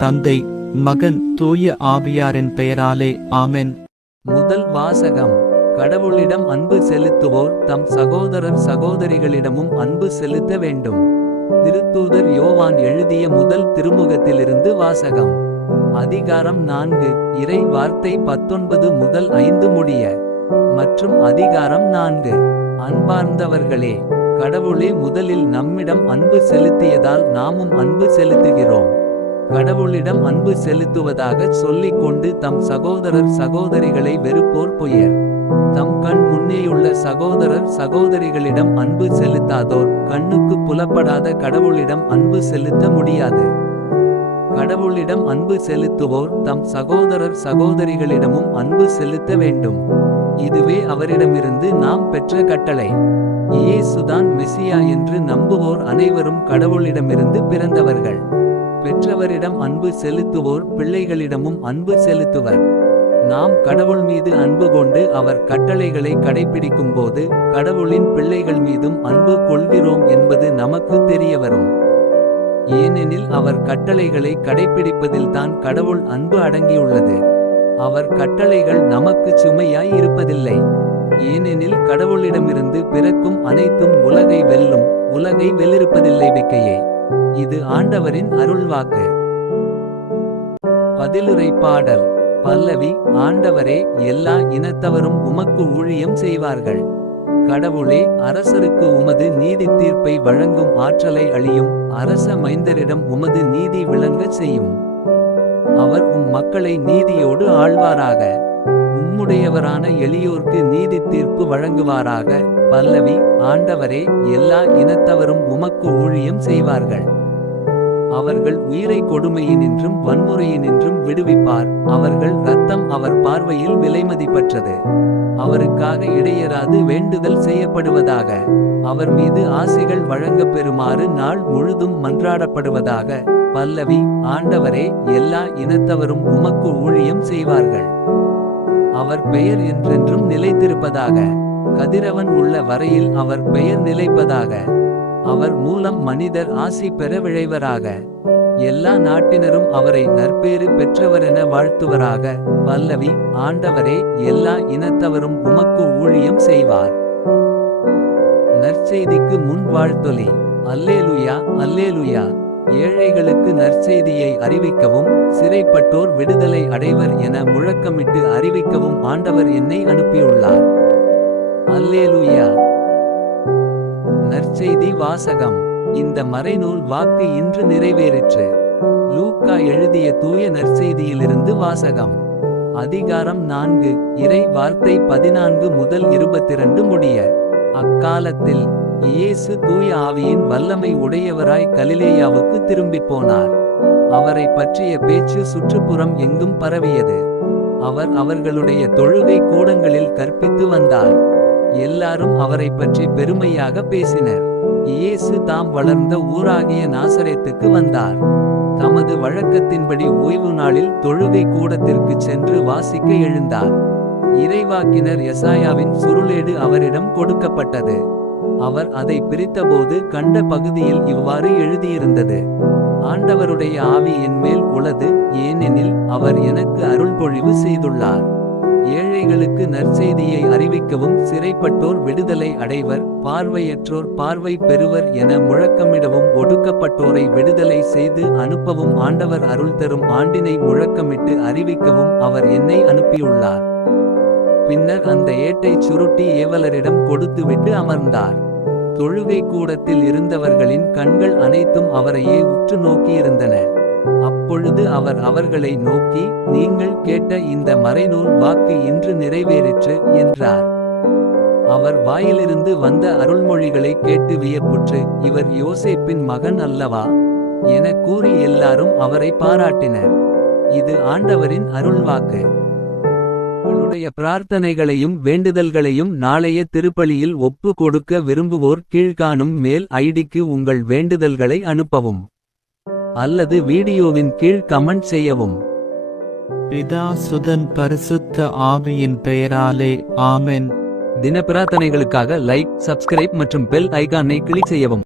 தந்தை, மகன், தூய ஆவியாரின் பெயராலே ஆமென். முதல் வாசகம். கடவுளிடம் அன்பு செலுத்துவோர் தம் சகோதரர் சகோதரிகளிடமும் அன்பு செலுத்த வேண்டும். திருத்தூதர் யோவான் எழுதிய முதல் திருமுகத்திலிருந்து வாசகம். அதிகாரம் 4, இறை வார்த்தை 19 முதல் 5 முடிய. மற்றும் அதிகாரம் 4. அன்பார்ந்தவர்களே, கடவுளே முதலில் நம்மிடம் அன்பு செலுத்தியதால் நாமும் அன்பு செலுத்துகிறோம். கடவுளிடம் அன்பு செலுத்துவதாகச் சொல்லிக் கொண்டு தம் சகோதரர் சகோதரிகளை வெறுப்போர் பொய்யர். தம் கண் முன்னேயுள்ள சகோதரர் சகோதரிகளிடம் அன்பு செலுத்தாதோர் கண்ணுக்கு புலப்படாத கடவுளிடம் அன்பு செலுத்த முடியாது. கடவுளிடம் அன்பு செலுத்துவோர் தம் சகோதரர் சகோதரிகளிடமும் அன்பு செலுத்த வேண்டும். இதுவே அவரிடமிருந்து நாம் பெற்ற கட்டளை. இயேசுதான் மெசியா என்று நம்புவோர் அனைவரும் கடவுளிடமிருந்து பிறந்தவர்கள். பெற்றவரிடம் அன்பு செலுத்துவோர் பிள்ளைகளிடமும் அன்பு செலுத்துவர். நாம் கடவுள் மீது அன்பு கொண்டு அவர் கட்டளைகளை கடைப்பிடிக்கும் போது கடவுளின் பிள்ளைகள் மீதும் அன்பு கொள்கிறோம் என்பது நமக்கு தெரியவரும். ஏனெனில் அவர் கட்டளைகளை கடைப்பிடிப்பதில்தான் கடவுள் அன்பு அடங்கியுள்ளது. அவர் கட்டளைகள் நமக்கு சுமையாய் இருப்பதில்லை. ஏனெனில் கடவுளிடமிருந்து பிறக்கும் அனைத்தும் உலகை வெல்லும், உலகை வெல்லிருப்பதில்லை விக்கையே. இது ஆண்டவரின் அருள்வாக்கு. பதிலுரை பாடல். பல்லவி. ஆண்டவரே, எல்லா இனத்தவரும் உமக்கு ஊழியம் செய்வார்கள். கடவுளே, அரசருக்கு உமது நீதி தீர்ப்பை வழங்கும் ஆற்றலை அளியும். அரச மைந்தரிடம் உமது நீதி விளங்கச் செய்யும். அவர் மக்களை நீதியோடு ஆழ்வாராக. உம்முடையவரான எளியோர்க்கு நீதி தீர்ப்பு வழங்குவாராக. பல்லவி. ஆண்டவரே, எல்லா இனத்தவரும் உமக்கு ஊழியம் செய்வார்கள். அவர்கள் உயிரை கொடுமையினின்றும் வன்முறையினின்றும் விடுவிப்பார். அவர்கள் இரத்தம் அவர் பார்வையில் விலைமதிப்பற்றது. அவருக்காக இடையராது வேண்டுதல் செய்யப்படுவதாக. அவர் மீது ஆசிகள் வழங்கப் பெறுமாறு நாள் முழுதும் மன்றாடப்படுவதாக. பல்லவி. ஆண்டவரே, எல்லா இனத்தவரும் உமக்கு ஊழியம் செய்வார்கள். அவர் பெயர் என்றென்றும் நிலைத்திருப்பதாக. கதிரவன் உள்ள வரையில் அவர் பெயர் நிலைப்பதாக. அவர் மூலம் மனிதர் ஆசி பெற விழைவராக. எல்லா நாட்டினரும் அவரை நற்பேறு பெற்றவரென வாழ்த்துவராக. பல்லவி. ஆண்டவரே, எல்லா இனத்தவரும் உமக்கு ஊழியம் செய்வார். நற்செய்திக்கு முன் வாழ்த்தொலி. அல்லேலுயா, அல்லேலுயா. ஏழைகளுக்கு நற்செய்தியை அறிவிக்கவும் சிறைப்பட்டோர் விடுதலை அடைவர் என முழக்கமிட்டு அறிவிக்கவும் ஆண்டவர் என்னை அனுப்பியுள்ளார். அல்லேலுயா. நற்செய்தி வாசகம். இந்த மறைநூல் வாக்கு இன்று நிறைவேறிற்று. லூக்கா எழுதிய தூய நற்செய்தியிலிருந்து வாசகம். அதிகாரம் 4, இறை வார்த்தை 14 முதல் 22 முடிய. அக்காலத்தில் இயேசு தூய ஆவியின் வல்லமை உடையவராய் கலிலேயாவுக்கு திரும்பிப் போனார். அவரை பற்றிய பேச்சு சுற்றுப்புறம் எங்கும் பரவியது. அவர் அவர்களுடைய தொழுகை கூடங்களில் கற்பித்து வந்தார். எல்லாரும் அவரை பற்றி பெருமையாக பேசினர். இயேசு தாம் வளர்ந்த ஊராகிய நாசரேத்துக்கு வந்தார். தமது வழக்கத்தின்படி ஓய்வு நாளில் தொழுகை கூடத்திற்கு சென்று வாசிக்க எழுந்தார். இறைவாக்கினர் எசாயாவின் சுருளேடு அவரிடம் கொடுக்கப்பட்டது. அவர் அதை பிரித்தபோது கண்ட பகுதியில் இவ்வாறு எழுதியிருந்தது. ஆண்டவருடைய ஆவி என்மேல் உள்ளது, ஏனெனில் அவர் எனக்கு அருள்பொழிவு செய்துள்ளார். ஏழைகளுக்கு நற்செய்தியை அறிவிக்கவும் சிறைப்பட்டோர் விடுதலை அடைவர், பார்வையற்றோர் பார்வை பெறுவர் என முழக்கமிடவும் ஒடுக்கப்பட்டோரை விடுதலை செய்து அனுப்பவும் ஆண்டவர் அருள் தரும் ஆண்டினை முழக்கமிட்டு அறிவிக்கவும் அவர் என்னை அனுப்பியுள்ளார். பின்னர் அந்த ஏட்டைச் சுருட்டி ஏவலரிடம் கொடுத்துவிட்டு அமர்ந்தார். தொழுகை கூடத்தில் இருந்தவர்களின் கண்கள் அனைத்தும் அவரையே உற்று நோக்கியிருந்தன. அப்பொழுது அவர் அவர்களை நோக்கி, நீங்கள் கேட்ட இந்த மறைநூல் வாக்கு இன்று நிறைவேறிற்று என்றார். அவர் வாயிலிருந்து வந்த அருள்மொழிகளை கேட்டு வியப்புற்று, இவர் யோசேப்பின் மகன் அல்லவா என கூறி எல்லாரும் அவரை பாராட்டினர். இது ஆண்டவரின் அருள்வாக்கு. உங்களுடைய பிரார்த்தனைகளையும் வேண்டுதல்களையும் நாளைய திருப்பலியில் ஒப்பு கொடுக்க விரும்புவோர் கீழ்காணும் மெயில் ஐடிக்கு உங்கள் வேண்டுதல்களை அனுப்பவும். அல்லது வீடியோவின் கீழ் கமெண்ட் செய்யவும். பிதா, சுதன், பரிசுத்த ஆவியின் பெயராலே ஆமென். தின பிரார்த்தனைகளுக்காக லைக், சப்ஸ்கிரைப் மற்றும் பெல் ஐகானை கிளிக் செய்யவும்.